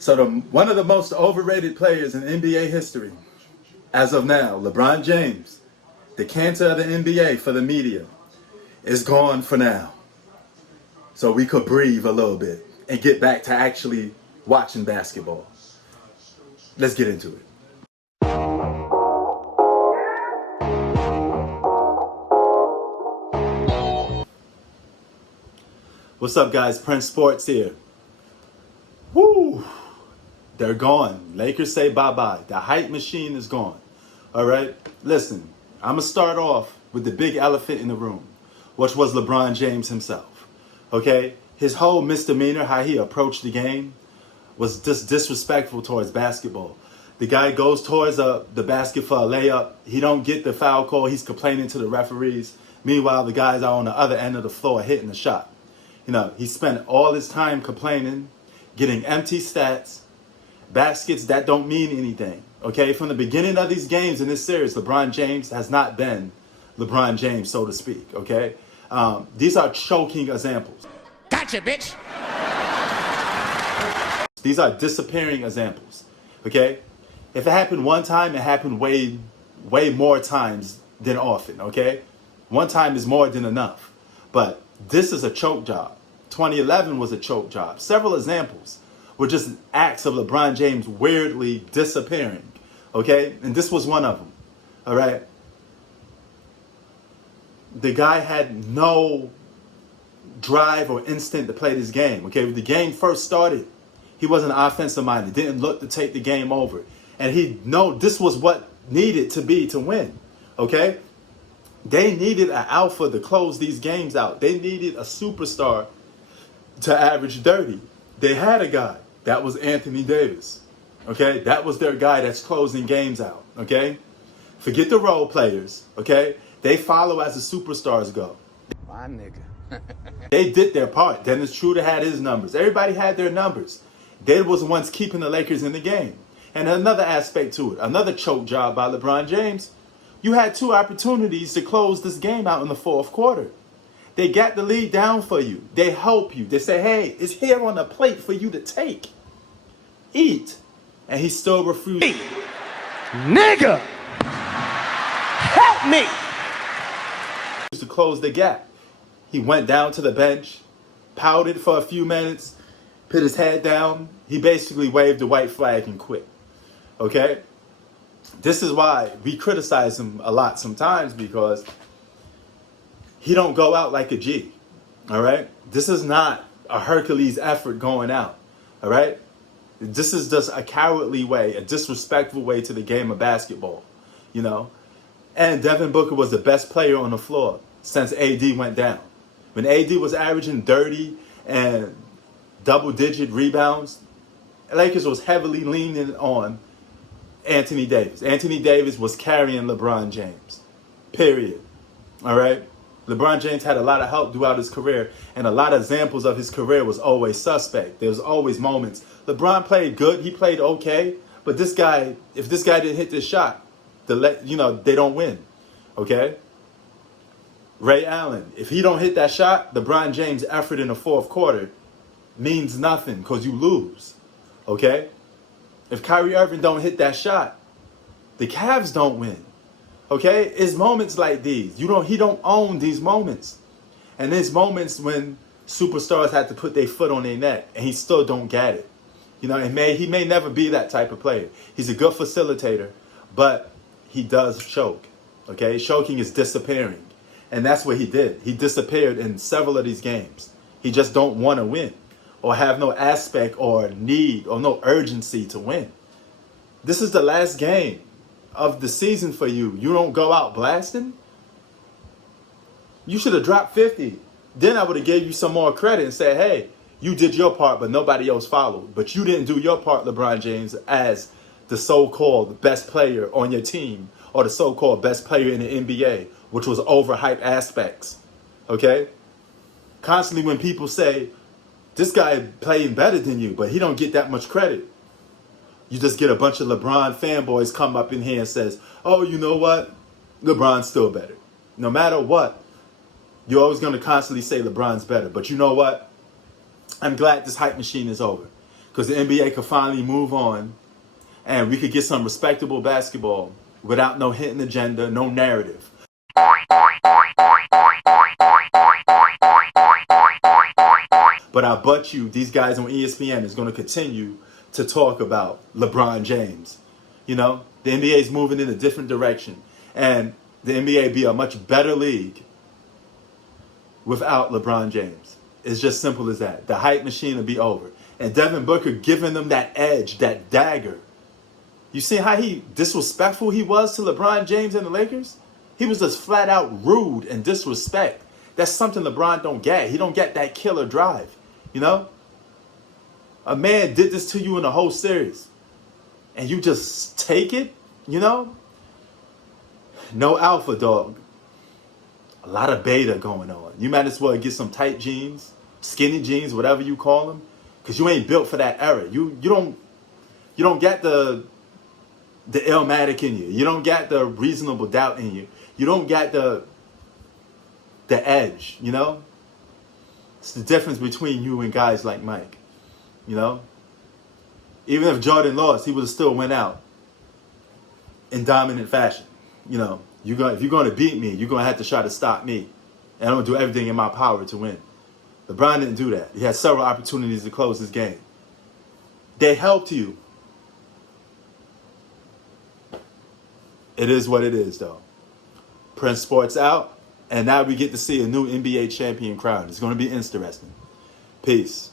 So one of the most overrated players in NBA history, as of now, LeBron James, the cancer of the NBA for the media, is gone for now. So we could breathe a little bit and get back to actually watching basketball. Let's get into it. What's up, guys? Prince Sports here. Woo! They're gone. Lakers say bye-bye. The hype machine is gone. All right? Listen, I'm going to start off with the big elephant in the room, which was LeBron James himself. Okay? His whole misdemeanor, how he approached the game, was just disrespectful towards basketball. The guy goes towards the basket for a layup. He don't get the foul call. He's complaining to the referees. Meanwhile, the guys are on the other end of the floor hitting the shot. You know, he spent all his time complaining, getting empty stats, baskets that don't mean anything. Okay, from the beginning of these games in this series, LeBron James has not been LeBron James, so to speak. Okay, these are choking examples. Gotcha, bitch. These are disappearing examples. Okay, if it happened one time, it happened way more times than often. Okay, one time is more than enough, but this is a choke job. 2011 was a choke job. Several examples were just acts of LeBron James weirdly disappearing. Okay? And this was one of them. All right? The guy had no drive or instinct to play this game. Okay? When the game first started, he wasn't offensive minded. Didn't look to take the game over. And he knew this was what needed to be to win. Okay? They needed an alpha to close these games out. They needed a superstar to average 30. They had a guy. That was Anthony Davis. Okay? That was their guy that's closing games out. Okay? Forget the role players. Okay? They follow as the superstars go. My nigga. They did their part. Dennis Schroeder had his numbers. Everybody had their numbers. They was the ones keeping the Lakers in the game. And another aspect to it, another choke job by LeBron James, you had two opportunities to close this game out in the fourth quarter. They got the lead down for you. They help you. They say, hey, it's here on the plate for you to take. Eat. And he still refused. Hey, nigga, help me. To close the gap. He went down to the bench, pouted for a few minutes, put his head down. He basically waved the white flag and quit. Okay? This is why we criticize him a lot sometimes, because he don't go out like a G. All right? This is not a Hercules effort going out. All right? This is just a cowardly way, a disrespectful way to the game of basketball. You know? And Devin Booker was the best player on the floor since AD went down. When AD was averaging 30 and double-digit rebounds, Lakers was heavily leaning on Anthony Davis. Anthony Davis was carrying LeBron James. Period. All right? LeBron James had a lot of help throughout his career, and a lot of examples of his career was always suspect. There was always moments. LeBron played good. He played okay. But this guy, if this guy didn't hit this shot, they don't win. Okay? Ray Allen, if he don't hit that shot, LeBron James' effort in the fourth quarter means nothing because you lose. Okay? If Kyrie Irving don't hit that shot, the Cavs don't win. Okay? It's moments like these. He don't own these moments. And there's moments when superstars have to put their foot on their neck and he still don't get it. You know, he may never be that type of player. He's a good facilitator, but he does choke. Okay? Choking is disappearing. And that's what he did. He disappeared in several of these games. He just don't want to win, or have no aspect or need or no urgency to win. This is the last game of the season for you. You don't go out blasting? You should have dropped 50. Then I would have gave you some more credit and said, hey, you did your part, but nobody else followed. But you didn't do your part, LeBron James, as the so-called best player on your team, or the so-called best player in the NBA, which was overhyped aspects. Okay? Constantly when people say, this guy playing better than you, but he don't get that much credit, you just get a bunch of LeBron fanboys come up in here and says, oh, you know what? LeBron's still better. No matter what, you're always going to constantly say LeBron's better. But you know what? I'm glad this hype machine is over. because the NBA could finally move on and we could get some respectable basketball without no hidden agenda, no narrative. But I bet you these guys on ESPN is going to continue to talk about LeBron James. You know, the NBA is moving in a different direction. And the NBA be a much better league without LeBron James. It's just simple as that. The hype machine will be over. And Devin Booker giving them that edge, that dagger. You see how disrespectful he was to LeBron James and the Lakers? He was just flat out rude and disrespect. That's something LeBron don't get. He don't get that killer drive. You know? A man did this to you in the whole series. And you just take it, you know? No alpha dog. A lot of beta going on. You might as well get some tight jeans, skinny jeans, whatever you call them, because you ain't built for that era. You don't get the illmatic in you. You don't get the reasonable doubt in you. You don't get the edge, you know? It's the difference between you and guys like Mike, you know? Even if Jordan lost, he would have still went out in dominant fashion. You know, if you're going to beat me, you're going to have to try to stop me. And I'm going to do everything in my power to win. LeBron didn't do that. He had several opportunities to close his game. They helped you. It is what it is, though. Prince Sports out. And now we get to see a new NBA champion crowned. It's going to be interesting. Peace.